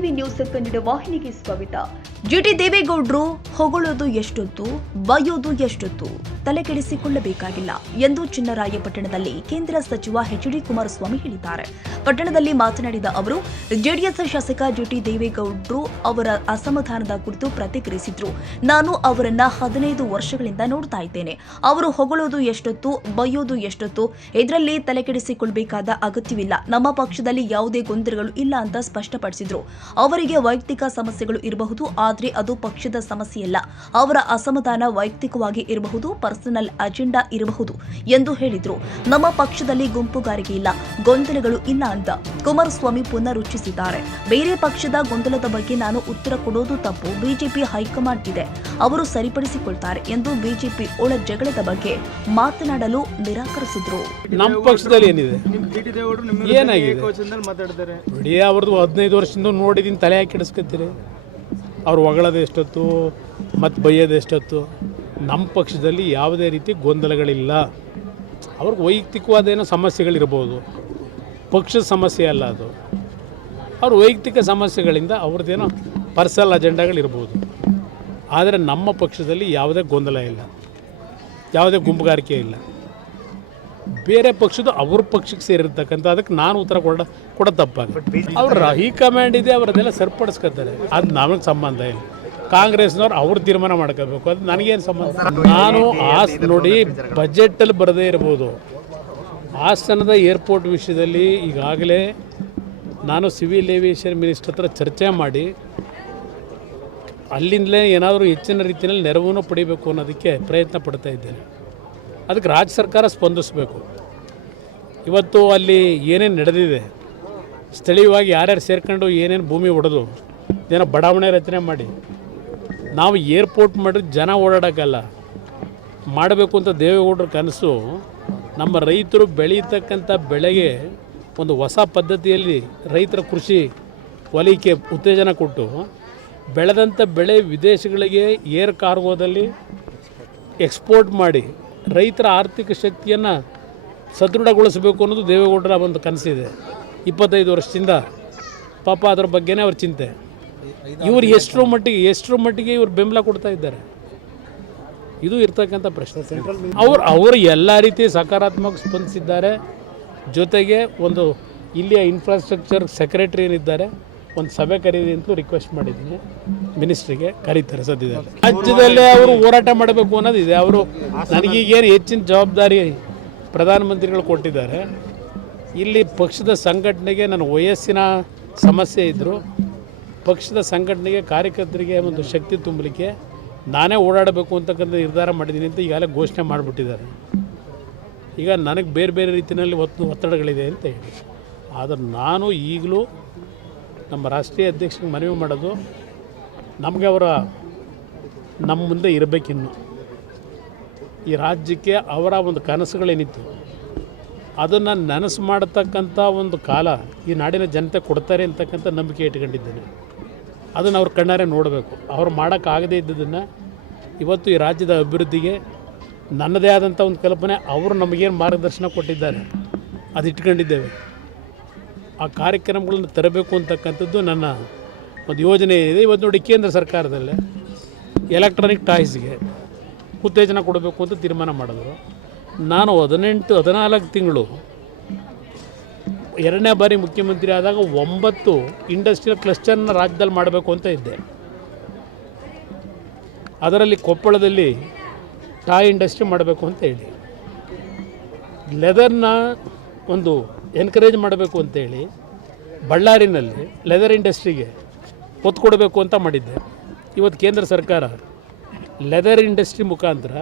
TV news Kannada ವಾಹಿನಿಗೆ ಸ್ವಾಗತ. ಜಿಟಿ ದೇವೇಗೌಡರು ಹೊಗಳೋದು ಎಷ್ಟೊತ್ತು, ಬೈಯೋದು ಎಷ್ಟೊತ್ತು ತಲೆಕೆಡಿಸಿಕೊಳ್ಳಬೇಕಾಗಿಲ್ಲ ಎಂದು ಚಿನ್ನರಾಯಪಟ್ಟಣದಲ್ಲಿ ಕೇಂದ್ರ ಸಚಿವ ಎಚ್.ಡಿ. ಕುಮಾರಸ್ವಾಮಿ ಹೇಳಿದ್ದಾರೆ. ಪಟ್ಟಣದಲ್ಲಿ ಮಾತನಾಡಿದ ಅವರು, ಜೆಡಿಎಸ್ ಶಾಸಕ ಜಿಟಿ ದೇವೇಗೌಡರು ಅವರ ಅಸಮಾಧಾನದ ಕುರಿತು ಪ್ರತಿಕ್ರಿಯಿಸಿದ್ರು. ನಾನು ಅವರನ್ನ 15 ವರ್ಷಗಳಿಂದ ನೋಡ್ತಾ ಇದ್ದೇನೆ. ಅವರು ಹೊಗಳೋದು ಎಷ್ಟೊತ್ತು, ಬೈಯೋದು ಎಷ್ಟೊತ್ತು, ಇದರಲ್ಲಿ ತಲೆಕೆಡಿಸಿಕೊಳ್ಳಬೇಕಾದ ಅಗತ್ಯವಿಲ್ಲ. ನಮ್ಮ ಪಕ್ಷದಲ್ಲಿ ಯಾವುದೇ ಗೊಂದಲಗಳು ಇಲ್ಲ ಅಂತ ಸ್ಪಷ್ಟಪಡಿಸಿದ್ರು. ಅವರಿಗೆ ವೈಯಕ್ತಿಕ ಸಮಸ್ಯೆಗಳು ಇರಬಹುದು, ಆದರೆ ಅದು ಪಕ್ಷದ ಸಮಸ್ಯೆಯಲ್ಲ. ಅವರ ಅಸಮಾಧಾನ ವೈಯಕ್ತಿಕವಾಗಿ ಇರಬಹುದು, ಪರ್ಸನಲ್ ಅಜೆಂಡಾ ಇರಬಹುದು ಎಂದು ಹೇಳಿದ್ರು. ನಮ್ಮ ಪಕ್ಷದಲ್ಲಿ ಗುಂಪುಗಾರಿಕೆ ಇಲ್ಲ, ಗೊಂದಲಗಳು ಇಲ್ಲ ಅಂತ ಕುಮಾರಸ್ವಾಮಿ ಪುನರುಚ್ಚರಿಸಿದ್ದಾರೆ. ಬೇರೆ ಪಕ್ಷದ ಗೊಂದಲದ ಬಗ್ಗೆ ನಾನು ಉತ್ತರ ಕೊಡೋದು ತಪ್ಪು. ಬಿಜೆಪಿ ಹೈಕಮಾಂಡ್ ಇದೆ, ಅವರು ಸರಿಪಡಿಸಿಕೊಳ್ತಾರೆ ಎಂದು ಬಿಜೆಪಿ ಒಳ ಜಗಳದ ಬಗ್ಗೆ ಮಾತನಾಡಲು ನಿರಾಕರಿಸಿದ್ರು. ನಮ್ಮ ಪಕ್ಷದಲ್ಲಿ ಏನಿದೆ, ಏನಾಗಿದೆ ಬಿಡಿ, ಅವ್ರದ್ದು 15 ವರ್ಷದಿಂದ ನೋಡಿದೀನಿ, ತಲೆ ಹಾಕಿ ಕೆಡಿಸ್ಕೊತೀರಿ. ಅವ್ರು ಹೊಗಳೋದು ಎಷ್ಟೊತ್ತು ಮತ್ತು ಬೈಯೋದು ಎಷ್ಟೊತ್ತು. ನಮ್ಮ ಪಕ್ಷದಲ್ಲಿ ಯಾವುದೇ ರೀತಿ ಗೊಂದಲಗಳಿಲ್ಲ. ಅವ್ರಿಗೆ ವೈಯಕ್ತಿಕವಾದೇನೋ ಸಮಸ್ಯೆಗಳಿರ್ಬೋದು, ಪಕ್ಷದ ಸಮಸ್ಯೆ ಅಲ್ಲ ಅದು. ಅವ್ರ ವೈಯಕ್ತಿಕ ಸಮಸ್ಯೆಗಳಿಂದ ಅವ್ರದ್ದೇನೋ ಪರ್ಸನಲ್ ಅಜೆಂಡಾಗಳಿರ್ಬೋದು. ಆದರೆ ನಮ್ಮ ಪಕ್ಷದಲ್ಲಿ ಯಾವುದೇ ಗೊಂದಲ ಇಲ್ಲ, ಯಾವುದೇ ಗುಂಪುಗಾರಿಕೆ ಇಲ್ಲ. ಬೇರೆ ಪಕ್ಷದ ಅವ್ರ ಪಕ್ಷಕ್ಕೆ ಸೇರಿರ್ತಕ್ಕಂಥ ಅದಕ್ಕೆ ನಾನು ಉತ್ತರ ಕೊಡ ತಪ್ಪಾಗುತ್ತೆ. ಅವ್ರ ಹೈಕಮಾಂಡ್ ಇದೆ, ಅವರದೆಲ್ಲ ಸರಿಪಡಿಸ್ಕೊತಾರೆ. ಅದು ನಮಗೆ ಸಂಬಂಧ ಇಲ್ಲ. ಕಾಂಗ್ರೆಸ್ನವ್ರು ಅವ್ರು ತೀರ್ಮಾನ ಮಾಡ್ಕೋಬೇಕು, ಅದು ನನಗೇನು ಸಂಬಂಧ. ನಾನು ನೋಡಿ, ಬಜೆಟಲ್ಲಿ ಬರದೇ ಇರ್ಬೋದು. ಹಾಸನದ ಏರ್ಪೋರ್ಟ್ ವಿಷಯದಲ್ಲಿ ಈಗಾಗಲೇ ನಾನು ಸಿವಿಲ್ ಏವಿಯೇಷನ್ ಮಿನಿಸ್ಟರ್ ಹತ್ರ ಚರ್ಚೆ ಮಾಡಿ ಅಲ್ಲಿಂದಲೇ ಏನಾದರೂ ಹೆಚ್ಚಿನ ರೀತಿಯಲ್ಲಿ ನೆರವನ್ನು ಪಡಿಬೇಕು ಅನ್ನೋದಕ್ಕೆ ಪ್ರಯತ್ನ ಪಡ್ತಾ ಇದ್ದೇನೆ. ಅದಕ್ಕೆ ರಾಜ್ಯ ಸರ್ಕಾರ ಸ್ಪಂದಿಸಬೇಕು. ಇವತ್ತು ಅಲ್ಲಿ ಏನೇನು ನಡೆದಿದೆ, ಸ್ಥಳೀಯವಾಗಿ ಯಾರ್ಯಾರು ಸೇರ್ಕೊಂಡು ಏನೇನು ಭೂಮಿ ಹೊಡೆದು ಏನೋ ಬಡಾವಣೆ ರಚನೆ ಮಾಡಿ ನಾವು ಏರ್ಪೋರ್ಟ್ ಮಾಡಿದ್ರೆ ಜನ ಓಡಾಡೋಕ್ಕಲ್ಲ ಮಾಡಬೇಕು ಅಂತ ದೇವೇಗೌಡರ ಕನಸು. ನಮ್ಮ ರೈತರು ಬೆಳೀತಕ್ಕಂಥ ಬೆಳೆಗೆ ಒಂದು ಹೊಸ ಪದ್ಧತಿಯಲ್ಲಿ ರೈತರ ಕೃಷಿ ವಲಯಕ್ಕೆ ಉತ್ತೇಜನ ಕೊಟ್ಟು ಬೆಳೆದಂಥ ಬೆಳೆ ವಿದೇಶಗಳಿಗೆ ಏರ್ ಕಾರ್ಗೋದಲ್ಲಿ ಎಕ್ಸ್ಪೋರ್ಟ್ ಮಾಡಿ ರೈತರ ಆರ್ಥಿಕ ಶಕ್ತಿಯನ್ನು ಸದೃಢಗೊಳಿಸಬೇಕು ಅನ್ನೋದು ದೇವೇಗೌಡರ ಒಂದು ಕನಸಿದೆ. 25 ವರ್ಷದಿಂದ ಪಾಪ ಅದರ ಬಗ್ಗೆನೇ ಅವ್ರ ಚಿಂತೆ. ಇವರು ಎಷ್ಟರ ಮಟ್ಟಿಗೆ ಇವರು ಬೆಂಬಲ ಕೊಡ್ತಾ ಇದ್ದಾರೆ, ಇದು ಇರ್ತಕ್ಕಂಥ ಪ್ರಶ್ನೆ. ಅವರು ಎಲ್ಲ ರೀತಿ ಸಕಾರಾತ್ಮಕ ಸ್ಪಂದಿಸಿದ್ದಾರೆ. ಜೊತೆಗೆ ಒಂದು ಇಲ್ಲಿಯ ಇನ್ಫ್ರಾಸ್ಟ್ರಕ್ಚರ್ ಸೆಕ್ರೆಟರಿ ಏನಿದ್ದಾರೆ, ಒಂದು ಸಭೆ ಕರೀರಿ ಅಂತಲೂ ರಿಕ್ವೆಸ್ಟ್ ಮಾಡಿದ್ದೀನಿ. ಮಿನಿಸ್ಟ್ರಿಗೆ ಕರೀತಾರೆ ಸದ್ಯದಲ್ಲಿ. ರಾಜ್ಯದಲ್ಲೇ ಅವರು ಹೋರಾಟ ಮಾಡಬೇಕು ಅನ್ನೋದಿದೆ. ಅವರು ನನಗೀಗೇನು ಹೆಚ್ಚಿನ ಜವಾಬ್ದಾರಿ ಪ್ರಧಾನಮಂತ್ರಿಗಳು ಕೊಟ್ಟಿದ್ದಾರೆ. ಇಲ್ಲಿ ಪಕ್ಷದ ಸಂಘಟನೆಗೆ ನನ್ನ ವಯಸ್ಸಿನ ಸಮಸ್ಯೆ ಇದ್ದರೂ ಪಕ್ಷದ ಸಂಘಟನೆಗೆ ಕಾರ್ಯಕರ್ತರಿಗೆ ಒಂದು ಶಕ್ತಿ ತುಂಬಲಿಕ್ಕೆ ನಾನೇ ಓಡಾಡಬೇಕು ಅಂತಕ್ಕಂಥ ನಿರ್ಧಾರ ಮಾಡಿದ್ದೀನಿ ಅಂತ ಈಗಾಗಲೇ ಘೋಷಣೆ ಮಾಡಿಬಿಟ್ಟಿದ್ದಾರೆ. ಈಗ ನನಗೆ ಬೇರೆ ಬೇರೆ ರೀತಿಯಲ್ಲಿ ಒತ್ತಡಗಳಿದೆ ಅಂತ ಹೇಳಿ, ಆದರೆ ನಾನು ಈಗಲೂ ನಮ್ಮ ರಾಷ್ಟ್ರೀಯ ಅಧ್ಯಕ್ಷರಿಗೆ ಮನವಿ ಮಾಡೋದು, ನಮಗೆ ನಮ್ಮ ಮುಂದೆ ಇರಬೇಕಿನ್ನು. ಈ ರಾಜ್ಯಕ್ಕೆ ಅವರ ಒಂದು ಕನಸುಗಳೇನಿತ್ತು ಅದನ್ನು ನನಸು ಮಾಡತಕ್ಕಂಥ ಒಂದು ಕಾಲ ಈ ನಾಡಿನ ಜನತೆ ಕೊಡ್ತಾರೆ ಅಂತಕ್ಕಂಥ ನಂಬಿಕೆ ಇಟ್ಕೊಂಡಿದ್ದೇನೆ. ಅದನ್ನು ಅವ್ರ ಕಣ್ಣಾರೆ ನೋಡಬೇಕು. ಅವ್ರು ಮಾಡೋಕ್ಕಾಗದೇ ಇದ್ದದನ್ನು ಇವತ್ತು ಈ ರಾಜ್ಯದ ಅಭಿವೃದ್ಧಿಗೆ ನನ್ನದೇ ಆದಂಥ ಒಂದು ಕಲ್ಪನೆ, ಅವರು ನಮಗೇನು ಮಾರ್ಗದರ್ಶನ ಕೊಟ್ಟಿದ್ದಾರೆ ಅದು ಇಟ್ಕೊಂಡಿದ್ದೇವೆ. ಆ ಕಾರ್ಯಕ್ರಮಗಳನ್ನು ತರಬೇಕು ಅಂತಕ್ಕಂಥದ್ದು ನನ್ನ ಒಂದು ಯೋಜನೆ ಇದೆ. ಇವತ್ತು ನೋಡಿ, ಕೇಂದ್ರ ಸರ್ಕಾರದಲ್ಲೇ ಎಲೆಕ್ಟ್ರಾನಿಕ್ ಟಾಯ್ಸ್ಗೆ ಉತ್ತೇಜನ ಕೊಡಬೇಕು ಅಂತ ತೀರ್ಮಾನ ಮಾಡಿದ್ರು. ನಾನು 14 ತಿಂಗಳು 2ನೇ ಬಾರಿ ಮುಖ್ಯಮಂತ್ರಿ ಆದಾಗ 9 ಇಂಡಸ್ಟ್ರಿಯಲ್ ಕ್ಲಸ್ಟರ್ನ ರಾಜ್ಯದಲ್ಲಿ ಮಾಡಬೇಕು ಅಂತ ಇದ್ದೆ. ಅದರಲ್ಲಿ ಕೊಪ್ಪಳದಲ್ಲಿ ಟಾಯ್ ಇಂಡಸ್ಟ್ರಿ ಮಾಡಬೇಕು ಅಂತ ಹೇಳಿ, ಲೆದರ್ನ ಒಂದು ಎನ್ಕರೇಜ್ ಮಾಡಬೇಕು ಅಂತೇಳಿ ಬಳ್ಳಾರಿನಲ್ಲಿ ಲೆದರ್ ಇಂಡಸ್ಟ್ರಿಗೆ ಒತ್ತು ಕೊಡಬೇಕು ಅಂತ ಮಾಡಿದ್ದೆ. ಇವತ್ತು ಕೇಂದ್ರ ಸರ್ಕಾರ ಲೆದರ್ ಇಂಡಸ್ಟ್ರಿ ಮುಖಾಂತರ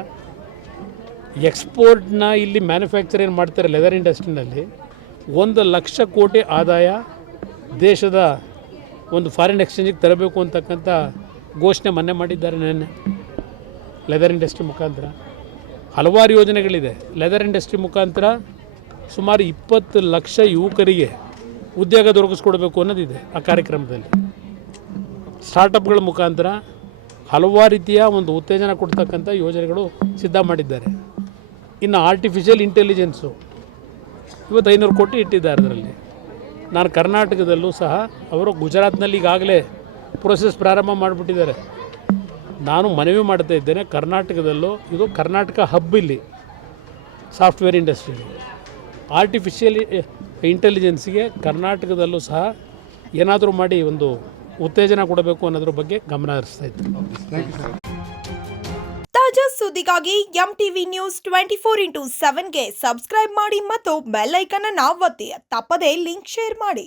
ಎಕ್ಸ್ಪೋರ್ಟ್ನ ಇಲ್ಲಿ ಮ್ಯಾನುಫ್ಯಾಕ್ಚರ್ ಏನು ಮಾಡ್ತಾರೆ ಲೆದರ್ ಇಂಡಸ್ಟ್ರಿನಲ್ಲಿ 1,00,000 ಕೋಟಿ ಆದಾಯ ದೇಶದ ಒಂದು ಫಾರಿನ್ ಎಕ್ಸ್ಚೇಂಜಿಗೆ ತರಬೇಕು ಅಂತಕ್ಕಂಥ ಘೋಷಣೆ ಮೊನ್ನೆ ಮಾಡಿದ್ದಾರೆ. ನೆನ್ನೆ ಲೆದರ್ ಇಂಡಸ್ಟ್ರಿ ಮುಖಾಂತರ ಹಲವಾರು ಯೋಜನೆಗಳಿದೆ. ಲೆದರ್ ಇಂಡಸ್ಟ್ರಿ ಮುಖಾಂತರ ಸುಮಾರು 20 ಲಕ್ಷ ಯುವಕರಿಗೆ ಉದ್ಯೋಗ ದೊರಕಿಸ್ಕೊಡ್ಬೇಕು ಅನ್ನೋದಿದೆ ಆ ಕಾರ್ಯಕ್ರಮದಲ್ಲಿ. ಸ್ಟಾರ್ಟಪ್ಗಳ ಮುಖಾಂತರ ಹಲವಾರು ರೀತಿಯ ಒಂದು ಉತ್ತೇಜನ ಕೊಡ್ತಕ್ಕಂಥ ಯೋಜನೆಗಳು ಸಿದ್ಧ ಮಾಡಿದ್ದಾರೆ. ಇನ್ನು ಆರ್ಟಿಫಿಷಿಯಲ್ ಇಂಟೆಲಿಜೆನ್ಸು ಇವತ್ತು 500 ಕೋಟಿ ಇಟ್ಟಿದ್ದಾರೆ. ಅದರಲ್ಲಿ ನಾನು ಕರ್ನಾಟಕದಲ್ಲೂ ಸಹ ಅವರು ಗುಜರಾತ್ನಲ್ಲಿ ಈಗಾಗಲೇ ಪ್ರೋಸೆಸ್ ಪ್ರಾರಂಭ ಮಾಡಿಬಿಟ್ಟಿದ್ದಾರೆ. ನಾನು ಮನವಿ ಮಾಡ್ತಾ ಇದ್ದೇನೆ, ಕರ್ನಾಟಕದಲ್ಲೂ ಇದು ಕರ್ನಾಟಕ ಹಬ್ ಇಲ್ಲಿ ಸಾಫ್ಟ್ವೇರ್ ಇಂಡಸ್ಟ್ರಿ, ಆರ್ಟಿಫಿಷಿಯಲ್ ಇಂಟೆಲಿಜೆನ್ಸ್ಗೆ ಕರ್ನಾಟಕದಲ್ಲೂ ಸಹ ಏನಾದರೂ ಮಾಡಿ ಒಂದು ಉತ್ತೇಜನ ಕೊಡಬೇಕು ಅನ್ನೋದ್ರ ಬಗ್ಗೆ ಗಮನ ಹರಿಸ್ತಾ ಇದ್ದೀನಿ. ತಾಜಾ ಸುದ್ದಿಗಾಗಿ MTV ನ್ಯೂಸ್ 24/7ಗೆ ಸಬ್ಸ್ಕ್ರೈಬ್ ಮಾಡಿ ಮತ್ತು ಬೆಲ್ ಐಕಾನ್ ಅನ್ನು ಒತ್ತಿ. ತಪ್ಪದೇ ಲಿಂಕ್ ಶೇರ್ ಮಾಡಿ.